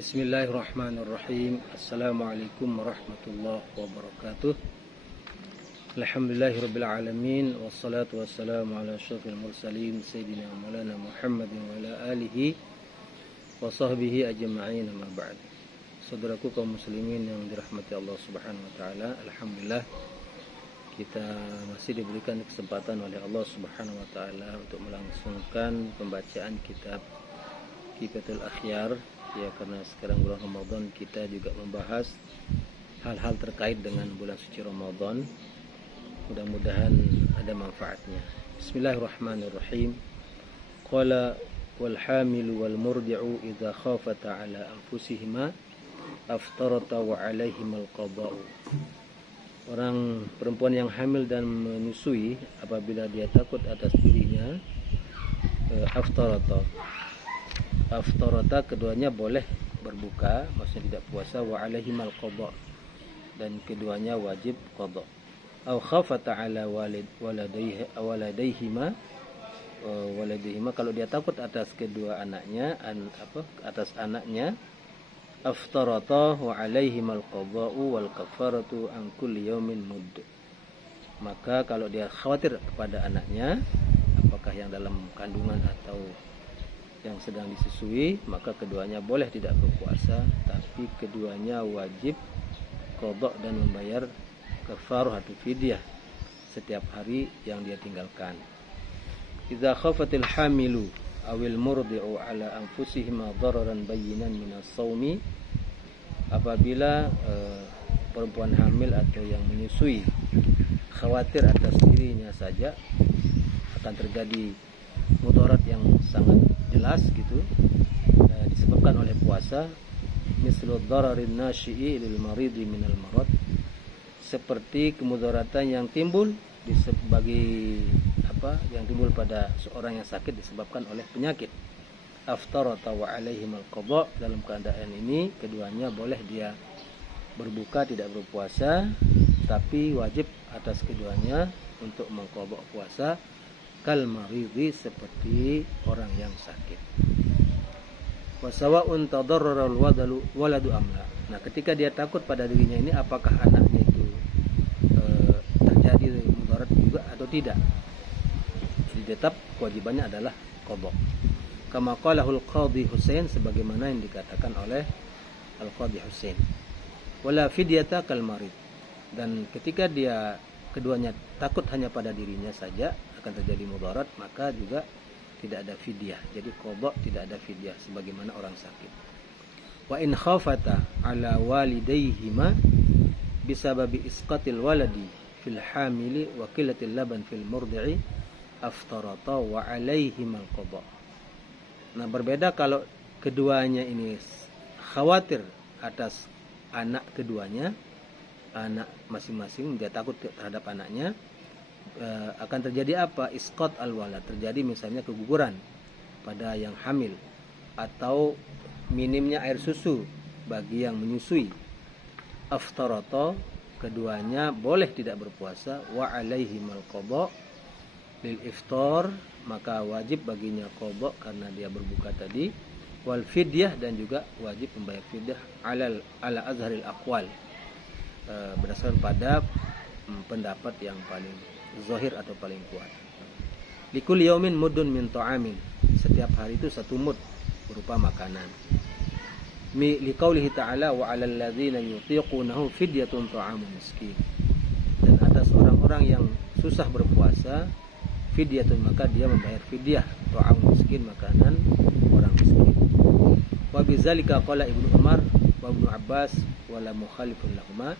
Bismillahirrahmanirrahim. Assalamualaikum warahmatullahi wabarakatuh. Alhamdulillahirabbil alamin wassalatu wassalamu ala asyrafil mursalin sayyidina maulana Muhammadin wa ala alihi wa sahbihi ajma'in, amma ba'd. Saudaraku kaum muslimin yang dirahmati Allah Subhanahu wa taala, alhamdulillah kita masih diberikan kesempatan oleh Allah Subhanahu wa taala untuk melangsungkan pembacaan kitab Kifatul Akhyar. Ya, karena sekarang bulan Ramadan, kita juga membahas hal-hal terkait dengan bulan suci Ramadan. Mudah-mudahan ada manfaatnya. Bismillahirrahmanirrahim. Qala wal hamilu wal murdi'u idza khafata ala anfusihima aftarata wa alaihim al qada'u. Orang perempuan yang hamil dan menyusui, apabila dia takut atas dirinya, aftarata keduanya boleh berbuka, maksudnya tidak puasa, wa alaihimal qada, dan keduanya wajib qada. Au khafata ala waladayhima, kalau dia takut atas kedua anaknya, atas anaknya, aftarata wa alaihimal qada'u wal kafaratu an kulli yaumin mudd. Maka kalau dia khawatir kepada anaknya, apakah yang dalam kandungan atau yang sedang disusui, maka keduanya boleh tidak berpuasa, tapi keduanya wajib qada dan membayar kafarah atau fidyah setiap hari yang dia tinggalkan. Idza khafatil hamilu awil murdi'u ala anfusihima dararan bayyinan minas shaumi, apabila perempuan hamil atau yang menyusui khawatir atas dirinya saja akan terjadi mudarat yang sangat jelas gitu, disebabkan oleh puasa, mislu dararin nasyi'i lil maridi minal marad, seperti kemudaratan yang timbul yang timbul pada seorang yang sakit disebabkan oleh penyakit. Aftarata wa alaihim al qada, dalam keadaan ini keduanya boleh dia berbuka, tidak berpuasa, tapi wajib atas keduanya untuk mengqada puasa, kal maridi, seperti orang yang sakit. Wasawa'un tadarrara waladu amla. Nah, ketika dia takut pada dirinya ini, apakah anaknya itu terjadi mudarat juga atau tidak, jadi tetap kewajibannya adalah qada. Kama qalahul qadhi Husain, sebagaimana yang dikatakan oleh al-qadhi Husain. Wala fidyata kal marid, dan ketika dia keduanya takut hanya pada dirinya saja akan terjadi mudarat, maka juga tidak ada fidyah. Jadi qada tidak ada fidyah sebagaimana orang sakit. Wa in khafata ala walidayhima bisababi isqatil waladi fil hamili wa qillatil laban fil murdi'i aftarata wa alaihim al qada. Nah, berbeda kalau keduanya ini khawatir atas anak keduanya, anak masing-masing, dia takut terhadap anaknya, akan terjadi apa? Isqat al-walad, terjadi misalnya keguguran pada yang hamil atau minimnya air susu bagi yang menyusui. Aftarata, keduanya boleh tidak berpuasa, wa alaihim al-qada lil iftar, maka wajib baginya qada karena dia berbuka tadi, wal fidyah, dan juga wajib membayar fidyah ala azharil aqwal, berdasarkan pada pendapat yang paling zahir atau paling kuat. Likul yaumin mudun min ta'amin, setiap hari itu satu mud berupa makanan. Liqaulihi ta'ala wa 'alal ladzina yutiqunahu fidyatun ta'amun miskin, dan atas orang-orang yang susah berpuasa, fidyatun, maka dia membayar fidyah, ta'amun miskin, makanan orang miskin. Wa bidzalika qala Ibnu Umar wa Ibnu Abbas wala mukhalifun lahuma.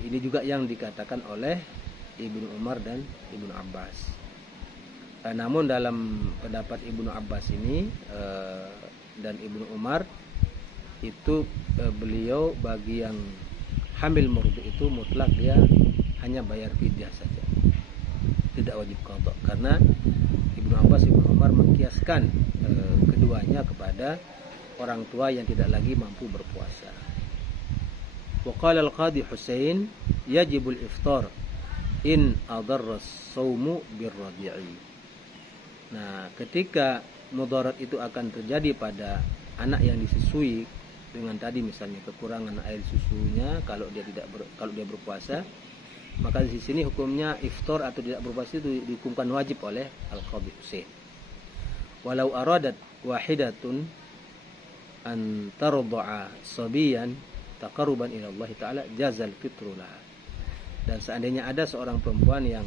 Ini juga yang dikatakan oleh Ibnu Umar dan Ibnu Abbas. Namun dalam pendapat Ibnu Abbas ini dan Ibnu Umar itu, beliau bagi yang hamil murdi itu mutlak dia hanya bayar fidyah saja, tidak wajib qada, karena Ibnu Abbas, Ibnu Umar mengkiaskan keduanya kepada orang tua yang tidak lagi mampu berpuasa. Wa qala al-qadhi Husain yajibul iftar in adarra as-saumu birradi'i. Nah, ketika mudarat itu akan terjadi pada anak yang disusui dengan tadi misalnya kekurangan air susunya, kalau dia berpuasa, maka di sini hukumnya iftar atau tidak berpuasa itu dihukumkan wajib oleh Al-Qadhi Husain. Walau aradat wahidatun an tarda'a sabiyan taqarruban ila Allah taala jazal fitru laha. Dan seandainya ada seorang perempuan yang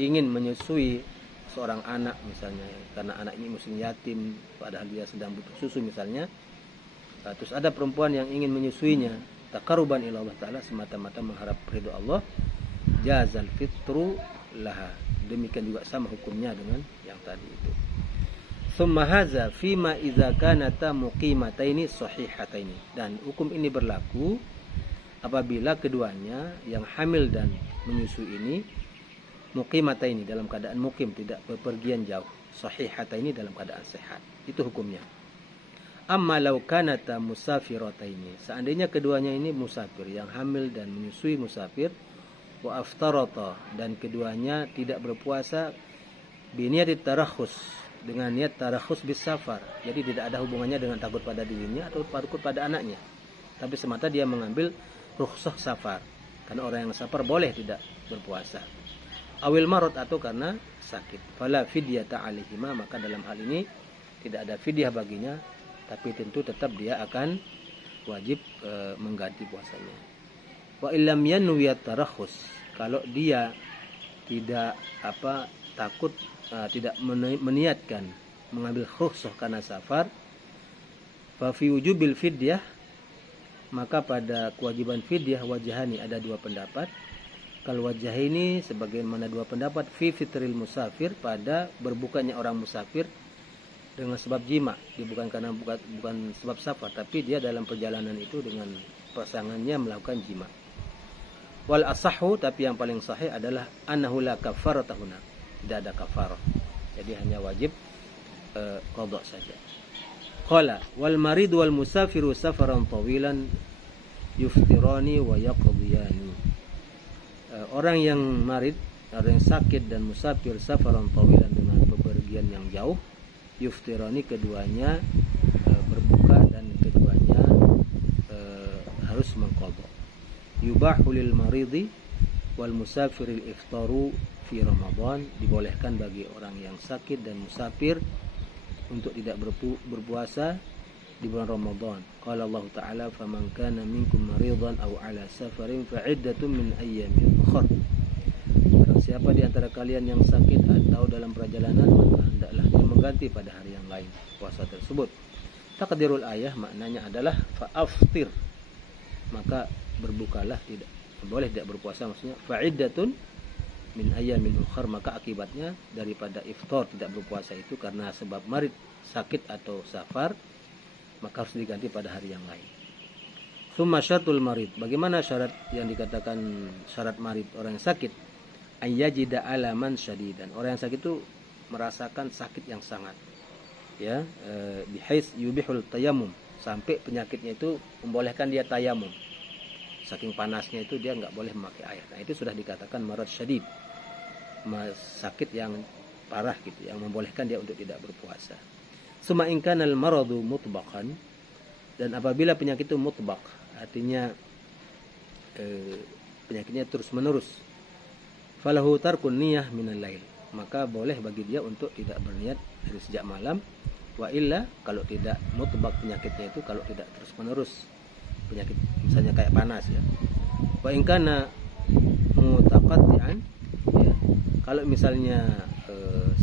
ingin menyusui seorang anak misalnya, karena anak ini muslim yatim padahal dia sedang butuh susu misalnya, terus ada perempuan yang ingin menyusuinya taqarruban ila Allah taala, semata-mata mengharap ridho Allah, jazal fitru laha. Demikian juga sama hukumnya dengan yang tadi itu. Tsumma hadza fima idza kanata muqimataini sahihataini. Dan hukum ini berlaku apabila keduanya yang hamil dan menyusui ini muqimataini, dalam keadaan mukim, tidak bepergian jauh, sahihataini, dalam keadaan sehat. Itu hukumnya. Amma law kanata musafirataini, seandainya keduanya ini musafir, yang hamil dan menyusui musafir, wa aftarata, dan keduanya tidak berpuasa, biniyatit tarakhus, dengan niat tarakhus bis safar. Jadi tidak ada hubungannya dengan takut pada dirinya atau takut pada anaknya, tapi semata dia mengambil rukhsah safar, karena orang yang safar boleh tidak berpuasa. Awil marad, atau karena sakit. Fala fidyata alaihima, maka dalam hal ini tidak ada fidyah baginya, tapi tentu tetap dia akan wajib mengganti puasanya. Wa illam yanwiyat tarakhus, kalau dia tidak takut, tidak meniatkan mengambil rukhsah karena safar, fa fi wujubil fidyah, maka pada kewajiban fidyah wajhani, ada dua pendapat. Kalau wajah ini sebagaimana dua pendapat, fi fitril musafir, pada berbukanya orang musafir dengan sebab jima, dia bukan sebab safar, tapi dia dalam perjalanan itu dengan pasangannya melakukan jima. Wal asahu, tapi yang paling sahih adalah annahu la kafarata huna, tidak ada kafarah, jadi hanya wajib qada saja. Qala wal marid wal musafiru safaran tawilan yuftirani wa yaqdiyani. Orang yang marid, orang yang sakit dan musafir safaran tawilan, dengan bepergian yang jauh, yuftirani, keduanya berbuka dan keduanya harus mengqadha. Yubahu lil maridi wal musafiril iftaru fi Ramadan, dibolehkan bagi orang yang sakit dan musafir untuk tidak berpuasa di bulan Ramadan. Qala Allah Ta'ala, faman kana minkum maridan aw ala safarin fa iddatun min ayyamin ukhra. Barang siapa di antara kalian yang sakit atau dalam perjalanan, maka hendaklah dia mengganti pada hari yang lain puasa tersebut. Taqdirul ayah maknanya adalah fa aftir, maka berbukalah, tidak boleh tidak berpuasa, maksudnya fa iddatun min ayyamin ukhra, maka akibatnya daripada iftar, tidak berpuasa itu karena sebab marid, sakit atau safar, maka harus diganti pada hari yang lain. Summa syaratul marid, bagaimana syarat yang dikatakan syarat marid, orang yang sakit? Ayyajida alaman syadidan, orang yang sakit itu merasakan sakit yang sangat, ya, bihais yubihul tayammum, sampai penyakitnya itu membolehkan dia tayamum, saking panasnya itu dia nggak boleh memakai air. Nah, itu sudah dikatakan marad syadid, sakit yang parah gitu, yang membolehkan dia untuk tidak berpuasa. Summa in kana al maradu mutbaqan, dan apabila penyakit itu mutbaq, artinya penyakitnya terus menerus, falahu tarkun niyah minal lail, maka boleh bagi dia untuk tidak berniat dari sejak malam. Wa illa, kalau tidak mutbaq penyakitnya itu, kalau tidak terus menerus penyakit misalnya kayak panas, ya. Wa in kana mutaqatti'an, ya, kalau misalnya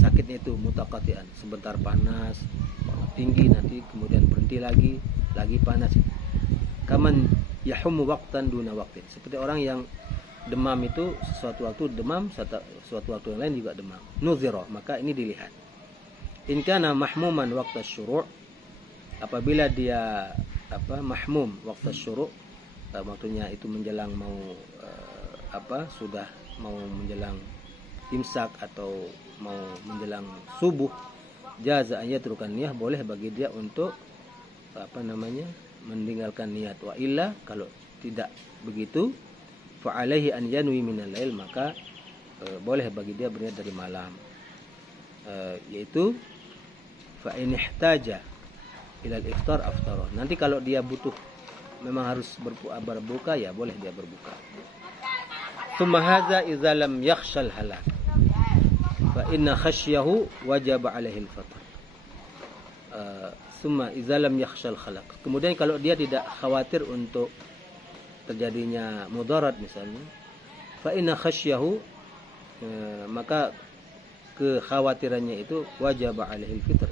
sakitnya itu mutaqatti'an, sebentar panas tinggi, nanti kemudian berhenti lagi panas, kaman yahumu waqtan duna waqtin, seperti orang yang demam itu sesuatu waktu demam, sesuatu waktu yang lain juga demam, nuzira, maka ini dilihat. In kana mahmuman waqtas syuru', apabila dia mahmum waqtas syuru', waktunya itu menjelang mau sudah mau menjelang imsak atau mau menjelang subuh, jaza ayatrukan niyah, boleh bagi dia untuk meninggalkan niat. Wa illa, kalau tidak begitu, fa alaihi an yanwi minal lail, maka boleh bagi dia berniat dari malam, yaitu fa in ihtaja ilal iftar aftara. Nanti kalau dia butuh memang harus berbuka, ya boleh dia berbuka. Tsumma hadza idza lam yakhshal halak fa inna khasyahu wajaba alaihi al-fitr. Tsumma idza lam yakhshal halak. Kemudian kalau dia tidak khawatir untuk terjadinya mudarat misalnya, fa inna khasyahu, maka kekhawatirannya itu wajaba alaihi al-fitr,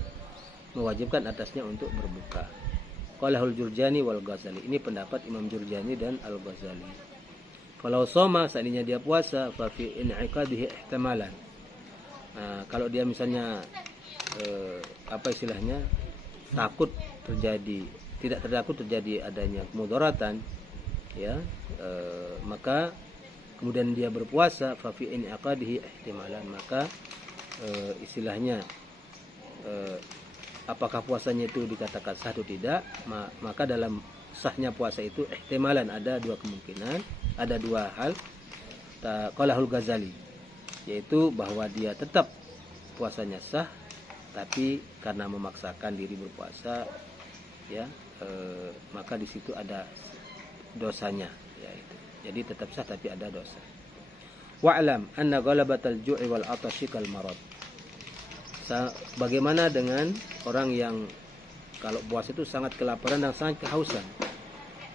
mewajibkan atasnya untuk berbuka. Qalahul Jurjani wal Ghazali. Ini pendapat Imam Jurjani dan Al-Ghazali. Kalau soma, seandainya dia puasa, fa fi in'iqadihi ihtamalan. Kalau dia misalnya apa istilahnya, takut terjadi, tidak takut terjadi adanya kemudaratan, ya, maka kemudian dia berpuasa, fa fi in'iqadihi ihtimalan, maka istilahnya apakah puasanya itu dikatakan sah atau tidak, maka dalam sahnya puasa itu ihtimalan, ada dua kemungkinan, ada dua hal. Qalahul Ghazali, yaitu bahwa dia tetap puasanya sah, tapi karena memaksakan diri berpuasa, ya, maka di situ ada dosanya, ya itu. Jadi tetap sah tapi ada dosa. Wa'lam anna ghalabatal ju'i wal 'atashi kal marad. Bagaimana dengan orang yang kalau puasa itu sangat kelaparan dan sangat kehausan?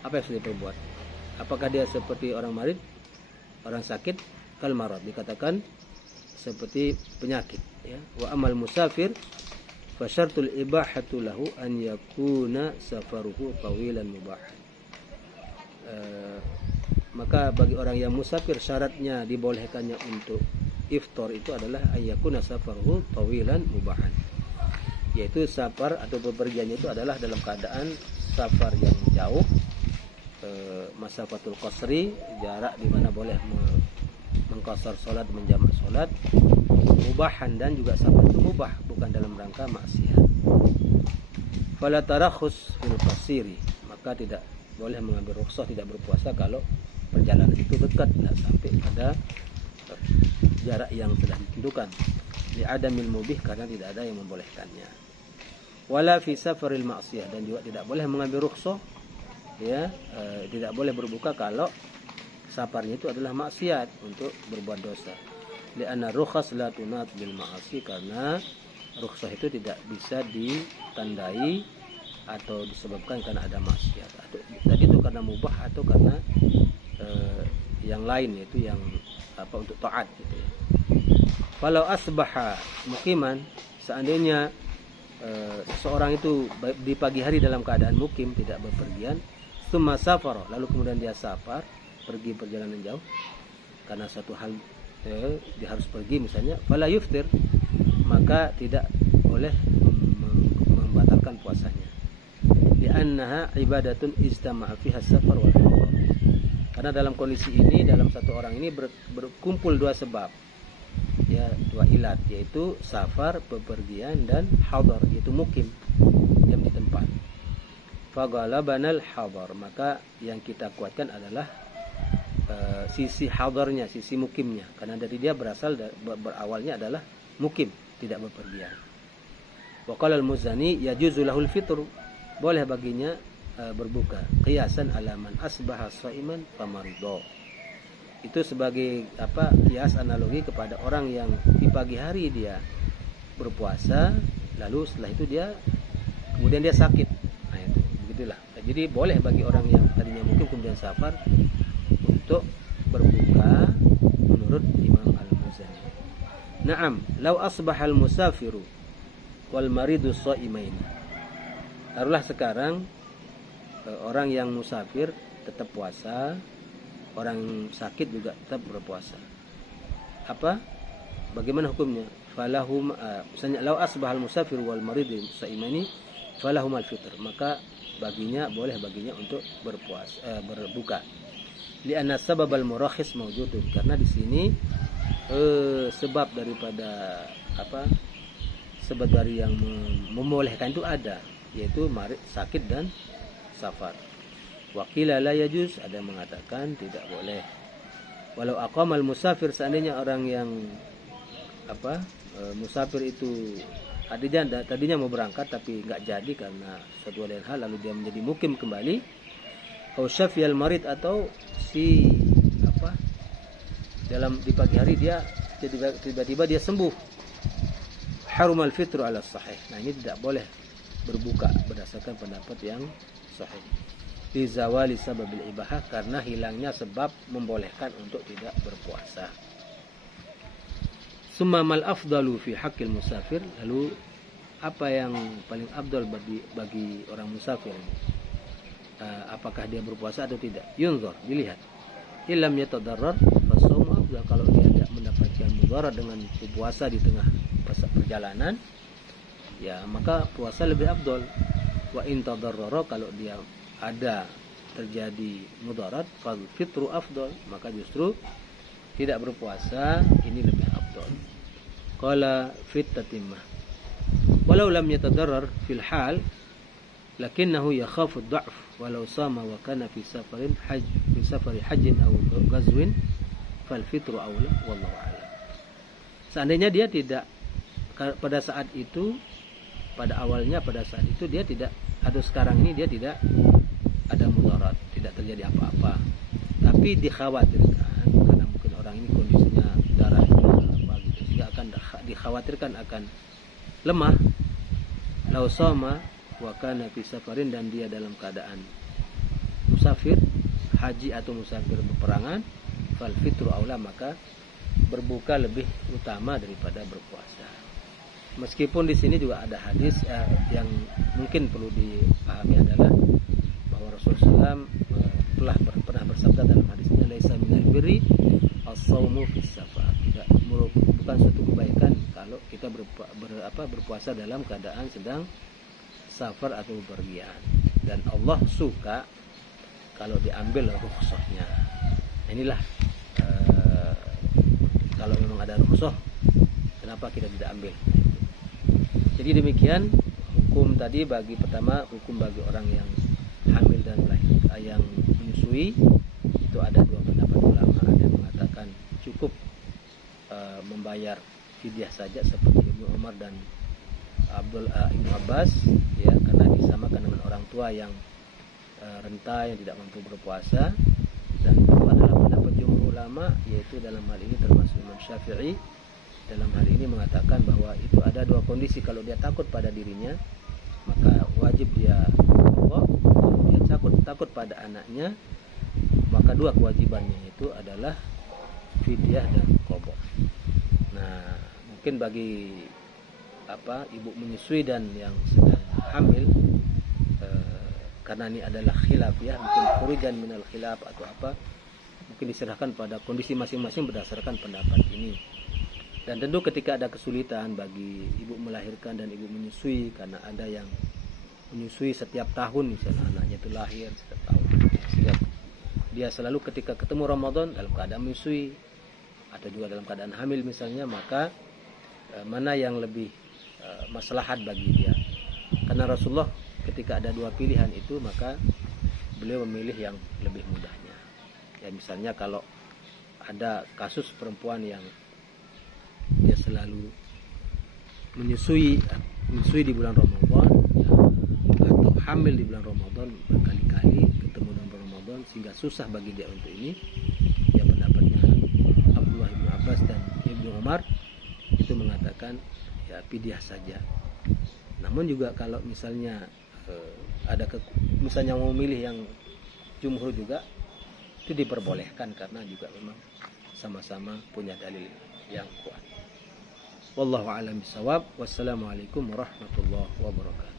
Apa yang harus diperbuat? Apakah dia seperti orang marid, orang sakit? Kal marad, dikatakan seperti penyakit, ya. Wa amal musafir fa syartul ibahatu lahu an yakuna safaruhu tawilan mubahan. Maka bagi orang yang musafir, syaratnya dibolehkannya untuk iftar itu adalah ayyakuna safaruhu tawilan mubahan, yaitu safar atau bepergiannya itu adalah dalam keadaan safar yang jauh, masafatul qasri, jarak di mana boleh mengqasar salat, menjamak salat, mubahan, dan juga safar itu mubah, bukan dalam rangka maksiat. Fala tarakhus fil qasiri, maka tidak boleh mengambil rukhsah tidak berpuasa kalau perjalanan itu dekat, tidak sampai pada jarak yang telah ditentukan. Li adamil mubih, karena tidak ada yang membolehkannya. Wala fi safaril ma'siyah, dan juga tidak boleh mengambil rukhsah, ya, tidak boleh berbuka kalau safarnya itu adalah maksiat, untuk berbuat dosa. Li anna rukhas la tunat bil ma'asi, karena rukhsah itu tidak bisa ditandai atau disebabkan karena ada maksiat, atau tadi itu karena mubah atau karena yang lain, yaitu yang apa, untuk taat gitu ya. Kalau asbaha mukiman, seandainya seseorang itu di pagi hari dalam keadaan mukim, tidak berpergian, tsumma safara, lalu kemudian dia safar, pergi perjalanan jauh karena suatu hal, dia harus pergi misalnya, fala yuftir, maka tidak boleh membatalkan puasanya. Li'annaha ibadatun istama'a fiha safar wal hadar. Karena dalam kondisi ini, dalam satu orang ini berkumpul dua sebab, ya, dua ilat, yaitu safar, bepergian, dan hadar, yaitu mukim, diam di tempat. Faghalabanal hadar, maka yang kita kuatkan adalah sisi hadarnya, sisi mukimnya, karena dari dia berawalnya adalah mukim, tidak bepergian. Wa qala al-Muzani yajuzu lahul fitru, boleh baginya berbuka, qiyasan ala man asbaha shaiman famarido. Itu sebagai apa, kias analogi kepada orang yang di pagi hari dia berpuasa, lalu setelah itu dia kemudian dia sakit. Nah itu begitulah. Jadi boleh bagi orang yang tadinya mungkin kemudian safar untuk berbuka menurut Imam Al-Muzani. Naam, law asbahal musafiru wal maridu shaimain. Taruhlah sekarang orang yang musafir tetap puasa, orang sakit juga tetap berpuasa. Apa? Bagaimana hukumnya? Falahum, misalnya law asbahal musafir wal marid saimani falahum al-fitr, maka baginya boleh baginya untuk berpuasa, berbuka. Li'anna sababal murakhis mawjudun, karena di sini sebab daripada apa? Sebab dari yang membolehkan itu ada, yaitu marid, sakit, dan safar. Waqila la yajuz, ada yang mengatakan tidak boleh. Walau aqamal musafir, seandainya orang yang apa, musafir itu tadinya mau berangkat tapi nggak jadi karena suatu lain hal, lalu dia menjadi mukim kembali. Au syafiyal marid, atau si di pagi hari dia tiba-tiba dia sembuh. Harumal fitru ala sahih. Nah, ini tidak boleh berbuka berdasarkan pendapat yang sahih. Li zawali sababil ibahah, karena hilangnya sebab membolehkan untuk tidak berpuasa. Summa mal afdalu fi haqqil musafir, lalu apa yang paling afdal bagi orang musafir? Apakah dia berpuasa atau tidak? Yunzur, dilihat. Illam yatadarrar fasawmu afdal, kalau dia tidak mendapatkan mudarat dengan berpuasa di tengah perjalanan, ya maka puasa lebih afdal. Wa in tadarrara, kalau dia ada terjadi mudarat, fal fitru afdal, maka justru tidak berpuasa ini lebih afdal. Qala fit tatimah, walau lam yatadarrar fil hal lakinnahu yakhafu ad-da'f walau sama wa kana fi safari hajjin aw ghazwin fal fitru aula wallahu a'lam. Seandainya dia tidak pada saat itu dia tidak, atau sekarang ini dia tidak ada mudarat, tidak terjadi apa-apa, tapi dikhawatirkan karena mungkin orang ini kondisinya darahnya gitu, sehingga akan dikhawatirkan akan lemah. Lau sama wa kana fi safarin, dan dia dalam keadaan musafir haji atau musafir peperangan, fal fitru aula, maka berbuka lebih utama daripada berpuasa. Meskipun di sini juga ada hadis yang mungkin perlu dipahami, adalah bahwa Rasulullah SAW pernah bersabda dalam hadisnya, laisa minal birri as-shaumu fis safar, tidak bukan suatu kebaikan kalau kita berpuasa dalam keadaan sedang safar atau bepergian, dan Allah suka kalau diambil rukhsahnya. Inilah kalau memang ada rukhsah, kenapa kita tidak ambil? Jadi demikian hukum tadi. Pertama hukum bagi orang yang hamil dan yang menyusui, itu ada dua pendapat ulama. Ada yang mengatakan cukup membayar fidyah saja seperti Ibnu Umar dan Ibnu Abbas, ya, karena disamakan dengan orang tua yang renta, yang tidak mampu berpuasa. Dan kedua adalah pendapat jumhur ulama, yaitu dalam hal ini termasuk Imam Syafi'i, dalam hal ini mengatakan bahwa itu ada dua kondisi. Kalau dia takut pada dirinya, maka wajib dia qadha. Kalau dia takut pada anaknya, maka dua kewajibannya itu adalah fidyah dan qadha. Nah, mungkin bagi ibu menyusui dan yang sedang hamil, karena ini adalah khilaf, ya, mungkin khurujan minal khilaf atau apa, mungkin diserahkan pada kondisi masing-masing berdasarkan pendapat ini. Dan tentu ketika ada kesulitan bagi ibu melahirkan dan ibu menyusui, karena ada yang menyusui setiap tahun, misalnya anaknya itu lahir setiap tahun, sehingga dia selalu ketika ketemu Ramadan dalam keadaan menyusui atau juga dalam keadaan hamil misalnya, maka mana yang lebih maslahat bagi dia? Karena Rasulullah ketika ada dua pilihan itu, maka beliau memilih yang lebih mudahnya. Ya, misalnya kalau ada kasus perempuan yang dia selalu menyusui di bulan Ramadan, atau hamil di bulan Ramadan berkali-kali ketemu dalam Ramadan, sehingga susah bagi dia untuk ini, ya pendapatnya Abdullah bin Abbas dan Ibnu Umar itu mengatakan ya fidyah saja. Namun juga kalau misalnya misalnya mau memilih yang jumhur juga, itu diperbolehkan karena juga memang sama-sama punya dalil yang kuat. Wallahu a'lam bishawab. Wassalamualaikum warahmatullahi wabarakatuh.